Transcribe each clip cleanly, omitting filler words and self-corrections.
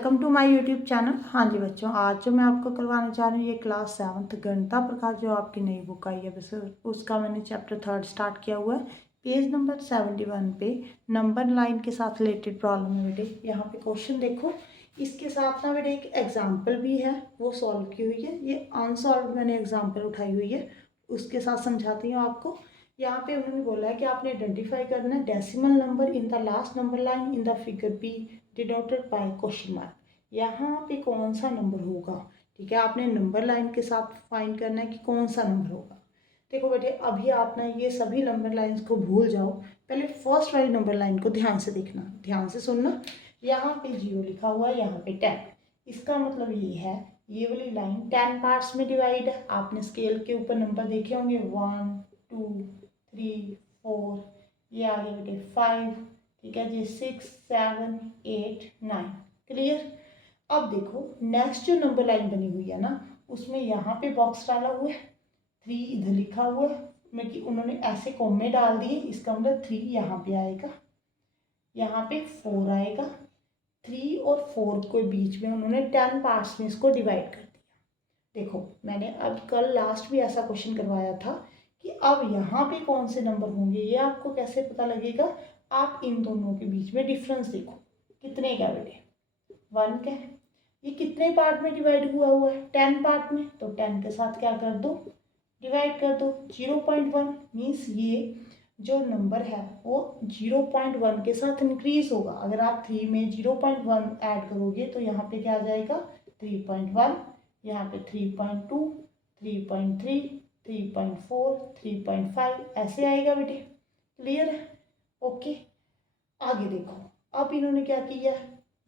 Welcome to my YouTube channel. हाँ जी बच्चों, आज जो मैं आपको करवाने जा रही हूँ ये क्लास 7th गणिता प्रकार जो आपकी नई बुक आई है वैसे उसका मैंने चैप्टर 3 स्टार्ट किया हुआ है। पेज नंबर 71 पे नंबर लाइन के साथ रिलेटेड प्रॉब्लम है बेटे। यहाँ पे क्वेश्चन देखो, इसके साथ ना बेटे एक एग्जाम्पल भी है वो सॉल्व की हुई है। ये अनसॉल्व मैंने एग्जाम्पल उठाई हुई है, उसके साथ समझाती हूँ आपको। यहाँ पे उन्होंने बोला है कि आपने आइडेंटिफाई करना है decimal number in the last number line in the figure B denoted by question mark. यहाँ पे कौन सा नंबर होगा, ठीक है। आपने नंबर लाइन के साथ फाइंड करना है कि कौन सा नंबर होगा। देखो बेटे, अभी आप ना ये सभी नंबर लाइंस को भूल जाओ, पहले फर्स्ट वाली नंबर लाइन को ध्यान से देखना, ध्यान से सुनना। यहाँ पे 0 लिखा हुआ है, यहाँ पे 10। इसका मतलब ये है ये वाली लाइन 10 पार्ट्स में डिवाइड है। आपने स्केल के ऊपर नंबर देखे होंगे 1 2 3 4, ये आ गया बेटे 5, ठीक है जी, 6 7 8 9। क्लियर। अब देखो नेक्स्ट जो नंबर लाइन बनी हुई है ना, उसमें यहाँ पे बॉक्स डाला हुआ है, 3 इधर लिखा हुआ है, मतलब कि उन्होंने ऐसे कॉमे डाल दिए। इसका मतलब 3 यहाँ पे आएगा, यहाँ पे 4 आएगा। 3 और 4 के बीच में उन्होंने 10 पार्ट्स में इसको डिवाइड कर दिया। देखो मैंने अब कल लास्ट भी ऐसा क्वेश्चन करवाया था कि अब यहाँ पे कौन से नंबर होंगे, ये आपको कैसे पता लगेगा। आप इन दोनों के बीच में डिफरेंस देखो, कितने का बेटे 1 का। ये कितने पार्ट में डिवाइड हुआ है 10 पार्ट में, तो 10 के साथ क्या कर दो, डिवाइड कर दो। 0.1 मीन्स ये जो नंबर है वो 0.1 के साथ इंक्रीज होगा। अगर आप 3 में 0.1 ऐड करोगे तो यहाँ पे क्या आ जाएगा 3.1, यहाँ पे 3.2 3.3 3.4 3.5 ऐसे आएगा बेटे। क्लियर है, ओके। आगे देखो, अब इन्होंने क्या किया,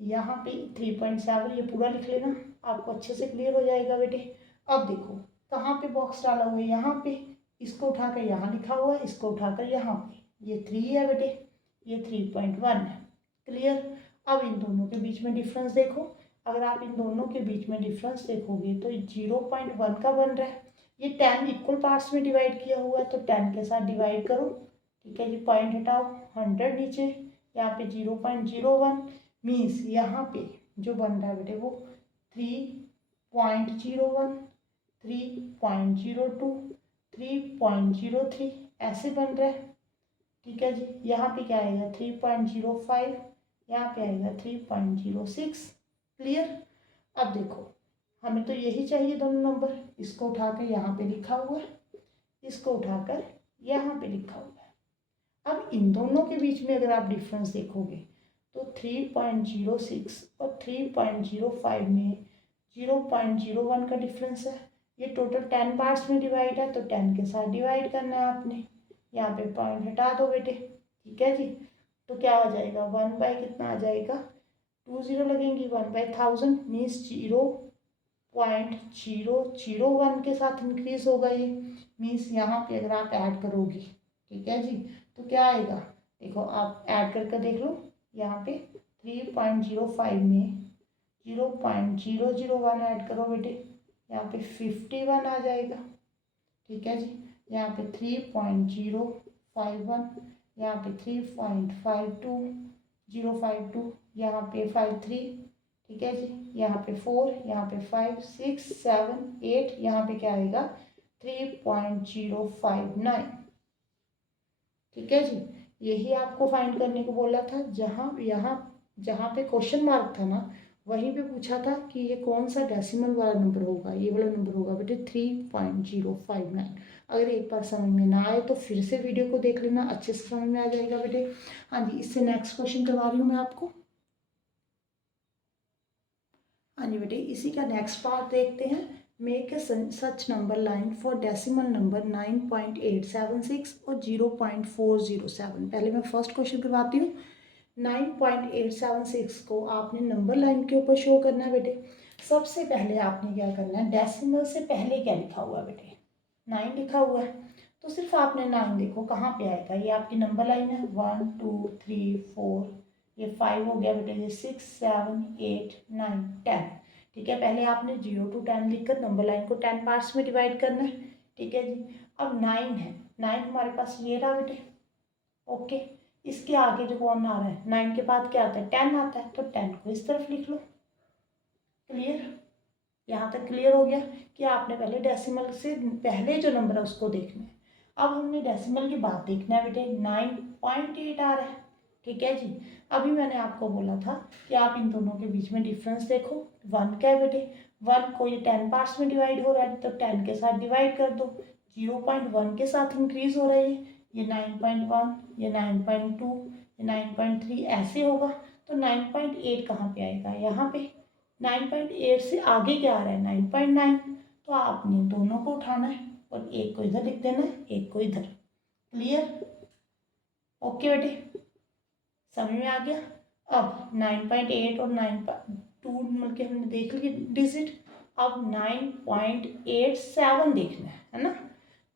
यहाँ पे 3.7 ये पूरा लिख लेना, आपको अच्छे से क्लियर हो जाएगा बेटे। अब देखो कहाँ पे बॉक्स डाला हुआ है, यहाँ पे। इसको उठाकर यहाँ लिखा हुआ है, इसको उठाकर यहाँ पे। ये 3 है बेटे, ये 3.1 है। क्लियर। अब इन दोनों के बीच में डिफरेंस देखो। अगर आप इन दोनों के बीच में डिफरेंस देखोगे तो 0.1 का बन रहा है। ये 10 इक्वल पार्ट्स में डिवाइड किया हुआ है, तो 10 के साथ डिवाइड करो, ठीक है जी। पॉइंट हटाओ, 100 नीचे, यहाँ पे 0.01 मीन्स यहाँ पे जो बन रहा है बेटे वो 3.01 3.02 3.03 ऐसे बन रहा है, ठीक है जी। यहाँ पे क्या आएगा 3.05, यहाँ पे आएगा 3.06। क्लियर। अब देखो हमें तो यही चाहिए दोनों नंबर, इसको उठाकर यहाँ पे लिखा हुआ है, इसको उठाकर यहाँ पे लिखा हुआ है। अब इन दोनों के बीच में अगर आप डिफरेंस देखोगे तो 3.06 और 3.05 में 0.01 का डिफरेंस है। ये टोटल 10 पार्ट्स में डिवाइड है, तो 10 के साथ डिवाइड करना है आपने। यहाँ पे पॉइंट हटा दो बेटे, ठीक है जी। तो क्या आ जाएगा 1 बाई कितना आ जाएगा 2 0 लगेंगी, 1 बाई 1000 मीन्स 0.001 के साथ इंक्रीज होगा ये। मीन्स यहाँ पे अगर आप ऐड करोगी, ठीक है जी, तो क्या आएगा देखो, आप ऐड करके देख लो। यहाँ पे 3.05 में 0.001 ऐड करो बेटे, यहाँ पे 51 आ जाएगा, ठीक है जी। यहाँ पे 3.051, यहाँ पे 3.52 यहाँ पे 53, ठीक है जी। यहाँ पे 4, यहाँ पे 5 6 7 8, यहाँ पे क्या आएगा 3.059, ठीक है जी। यही आपको फाइंड करने को बोला था। जहाँ पे क्वेश्चन मार्क था ना, वहीं पे पूछा था कि ये कौन सा डेसिमल वाला नंबर होगा। ये वाला नंबर होगा बेटे 3.059। अगर एक बार समझ में ना आए तो फिर से वीडियो को देख लेना, अच्छे से समझ में आ जाएगा बेटे। हाँ जी, इससे नेक्स्ट क्वेश्चन करवा रही हूँ मैं आपको। हाँ जी बेटे, इसी का नेक्स्ट पार्ट देखते हैं। Make a such number line for decimal number 9.876 और 0.407। पहले मैं फर्स्ट क्वेश्चन करवाती हूँ। 9.876 को आपने नंबर लाइन के ऊपर शो करना है बेटे। सबसे पहले आपने क्या करना है, डेसिमल से पहले क्या लिखा हुआ है बेटे 9 लिखा हुआ है, तो सिर्फ आपने 9 देखो कहाँ पे आएगा। ये आपकी नंबर लाइन है 1 2 3 4, ये 5 हो गया बेटे, ये 6 7 8 9 10, ठीक है। पहले आपने 0 to 10 लिखकर नंबर लाइन को 10 पार्ट्स में डिवाइड करना है, ठीक है जी। अब 9 है, 9 हमारे पास ये रहा बेटे, ओके। इसके आगे जो कौन आ रहा है 9 के बाद क्या आता है 10 आता है, तो 10 को इस तरफ लिख लो, क्लियर? यहाँ तक क्लियर हो गया कि आपने पहले डेसिमल से पहले जो नंबर है उसको देखना है। अब हमने डेसिमल के बाद देखना है बेटे 9.8 आ रहा है, ठीक है जी। अभी मैंने आपको बोला था कि आप इन दोनों के बीच में डिफरेंस देखो। 1 क्या है बेटे, 1 को ये 10 पार्ट्स में डिवाइड हो रहा है तो 10 के साथ डिवाइड कर दो। 0.1 के साथ इंक्रीज हो रहा है, ये 9.1, ये 9.2, ये 9.3 ऐसे होगा। तो 9.8 कहाँ पे आएगा, यहाँ पे। 9.8 से आगे क्या आ रहा है, 9.9। तो आपने दोनों को उठाना है और एक को इधर लिख देना है, एक को इधर। क्लियर? ओके बेटे, समझ में आ गया। अब 9.8 और 9.2 मिल के हमने देख लिए डिजिट। अब 9.87 देखना है ना।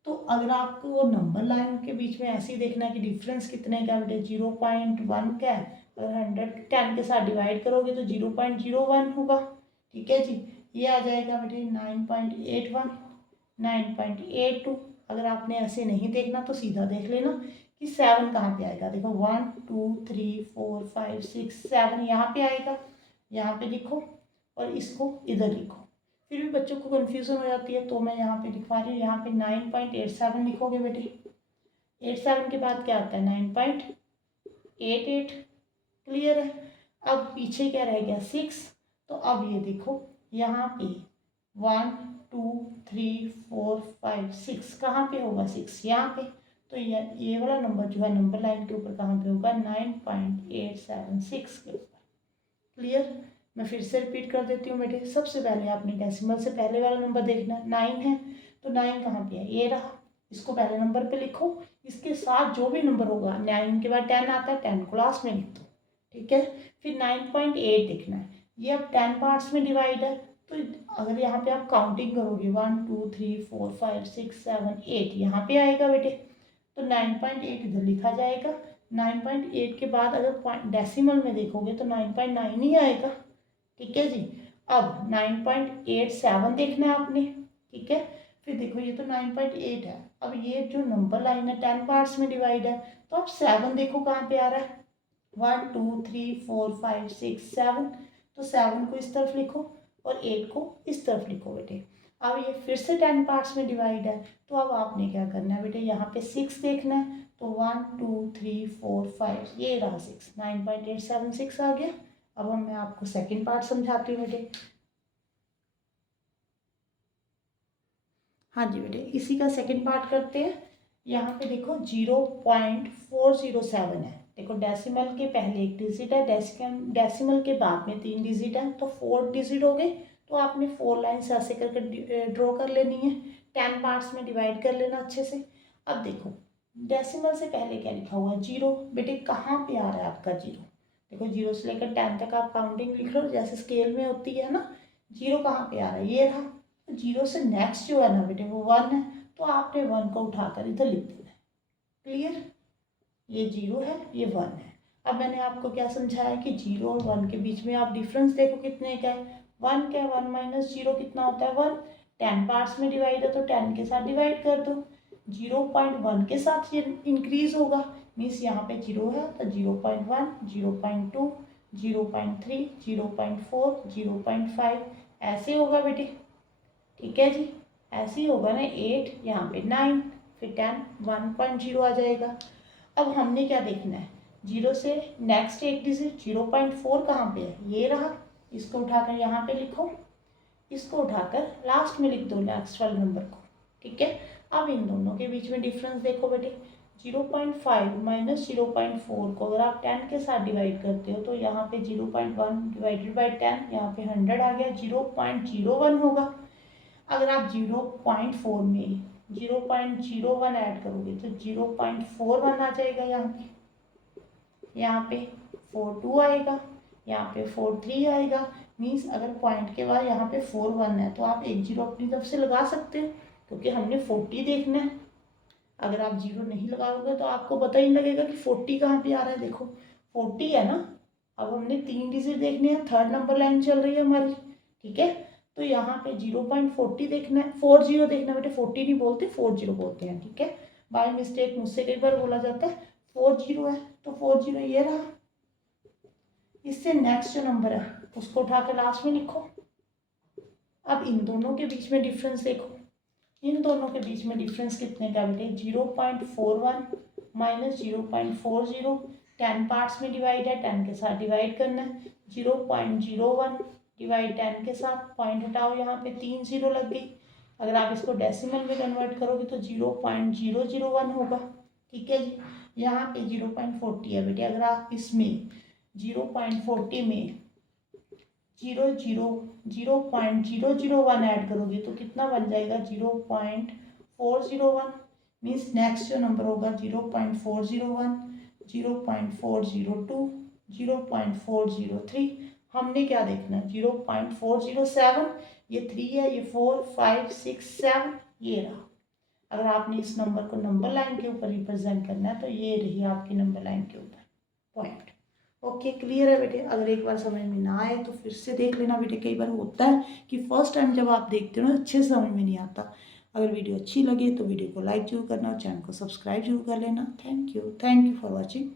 तो अगर आपको वो नंबर लाइन के बीच में ऐसे ही देखना है कि डिफरेंस कितने का बेटे, 0.1 का है। अगर 110 के साथ डिवाइड करोगे तो 0.01 होगा, ठीक है जी। ये आ जाएगा बेटे 9.81, 9.82। अगर आपने ऐसे नहीं देखना तो सीधा देख लेना कि 7 कहाँ पे आएगा। देखो 1 2 3 4 5 6 7 यहाँ पे आएगा, यहाँ पे लिखो और इसको इधर लिखो। फिर भी बच्चों को कन्फ्यूज़न हो जाती है तो मैं यहाँ पे लिखवा रही हूँ, यहाँ पे 9.87 लिखोगे बेटे। 87 के बाद क्या आता है, 9.88। क्लियर है? अब पीछे क्या रह गया, 6। तो अब ये देखो यहाँ पे 1 2 3 4 5 6 कहाँ पे होगा, 6 यहाँ पे। तो ये वाला नंबर जो है नंबर लाइन के ऊपर कहाँ पे होगा, 9.876 के ऊपर। क्लियर? मैं फिर से रिपीट कर देती हूँ बेटे। सबसे पहले आपने डेसिमल से पहले वाला नंबर देखना है, 9 है। तो 9 कहाँ पे है, ये रहा। इसको पहले नंबर पे लिखो, इसके साथ जो भी नंबर होगा, 9 के बाद 10 आता है, 10 को लास्ट में लिख दो, ठीक है। फिर 9.8 देखना है। ये अब 10 पार्ट्स में डिवाइड है। तो अगर यहाँ पे आप काउंटिंग करोगे 1 2 3 4 5 6 7 8 यहाँ पे आएगा बेटे। तो 9.8 इधर लिखा जाएगा। 9.8 के बाद अगर डेसिमल में देखोगे तो 9.9 ही आएगा, ठीक है जी। अब 9.87 देखना है आपने, ठीक है। फिर देखो ये तो 9.8 है। अब ये जो नंबर लाइन है 10 पार्ट्स में डिवाइड है, तो अब 7 देखो कहाँ पे आ रहा है, 1 2 3 4 5 6 7। तो 7 को इस तरफ लिखो और 8 को इस तरफ लिखो बेटे। अब ये फिर से 10 पार्ट्स में डिवाइड है। तो अब आपने क्या करना है बेटे, यहाँ पे 6 देखना है। तो 1 2 3 4 5 ये रहा 6, 9.876 आ गया। अब मैं आपको सेकंड पार्ट समझाती हूँ बेटे। हाँ जी बेटे, इसी का सेकंड पार्ट करते हैं। यहाँ पे देखो 0.407 है। देखो डेसिमल के पहले एक डिजिट है, डेसिमल के बाद में 3 डिजिट है, तो 4 डिजिट हो गए। तो आपने 4 लाइन्स ऐसे करके ड्रॉ कर लेनी है, 10 पार्ट्स में डिवाइड कर लेना अच्छे से। अब देखो डेसिमल से पहले क्या लिखा हुआ है, 0। बेटे कहाँ पे आ रहा है आपका 0, देखो 0 से लेकर 10 तक आप काउंटिंग लिख लो जैसे स्केल में होती है ना। 0 कहाँ पे आ रहा है, ये रहा। 0 से नेक्स्ट जो है ना बेटे वो 1 है। तो आपने 1 को उठाकर इधर लिख देना है। क्लियर? ये 0 है, ये 1 है। अब मैंने आपको क्या समझाया कि 0 और 1 के बीच में आप डिफरेंस देखो कितने का है, 1 का है। 1 माइनस 0 कितना होता है, 1। 10 पार्ट्स में डिवाइड है तो 10 के साथ डिवाइड कर दो। 0.1 के साथ ये इंक्रीज होगा, मीन्स यहाँ पे 0 है तो 0.1 0.2 0.3 0.4 0.5 ऐसे होगा बेटे, ठीक है जी। ऐसे ही होगा ना, 8 यहाँ पे 9 फिर 10 1.0 आ जाएगा। अब हमने क्या देखना है, 0 से नेक्स्ट एक डिजिट 0.4 कहाँ पे है, ये रहा। इसको उठाकर यहाँ पे लिखो, इसको उठाकर लास्ट में लिख दो नेक्स्ट वाले नंबर को, ठीक है। अब इन दोनों के बीच में डिफरेंस देखो बेटे, 0.5 माइनस 0.4 को अगर आप 10 के साथ डिवाइड करते हो तो यहाँ पे 0.1 डिवाइडेड बाई 10 यहाँ पे 100 आ गया, 0.01 होगा। अगर आप 0.4 में 0.01 ऐड करोगे तो 0.41 आ जाएगा। यहाँ पे 42 आएगा, यहाँ पे 43 आएगा। मीन्स अगर पॉइंट के बाद यहाँ पे 41 है तो आप एक 0 अपनी तरफ से लगा सकते हो, क्योंकि हमने 40 देखना है। अगर आप 0 नहीं लगाओगे तो आपको पता ही लगेगा कि 40 कहाँ पे आ रहा है। देखो 40 है ना। अब हमने 3 डिजिट देखने हैं, थर्ड नंबर लाइन चल रही है हमारी, ठीक है। तो यहाँ पे 0.40 देखना है, 40 देखना है बेटे। 40 नहीं बोलते, 40 बोलते हैं, ठीक है। बाय मिस्टेक मुझसे कई बार बोला जाता है। 40 है तो 40 ये रहा। इससे नेक्स्ट जो नंबर है उसको उठा के लास्ट में लिखो, अब इन दोनों के बीच में डिफरेंस देखो, इन दोनों के बीच में डिफरेंस कितने का बेटे 0.41 माइनस 0.40, 10 पार्ट्स में डिवाइड है, 10 के साथ डिवाइड करना है, 0.01 डिवाइड 10 के साथ, पॉइंट हटाओ, यहाँ पे 3 0 लग गई। अगर आप इसको डेसिमल में कन्वर्ट करोगे तो 0.001 होगा। ठीक है जी, यहाँ पे 0.40 है बेटे, अगर आप इसमें 0.40 में 0.001 ऐड करोगे तो कितना बन जाएगा 0.401। मीन्स नेक्स्ट जो नंबर होगा 0.401, 0.402, 0.403। हमने क्या देखना है 0.407, ये 3 है, ये 4 5 6 7, ये रहा। अगर आपने इस नंबर को नंबर लाइन के ऊपर रिप्रेजेंट करना है तो ये रही आपकी नंबर लाइन के ऊपर पॉइंट। ओके, क्लियर है बेटे। अगर एक बार समझ में ना आए तो फिर से देख लेना बेटे। कई बार होता है कि फर्स्ट टाइम जब आप देखते हो ना अच्छे से समझ में नहीं आता। अगर वीडियो अच्छी लगे तो वीडियो को लाइक जरूर करना और चैनल को सब्सक्राइब जरूर कर लेना। Thank you for watching.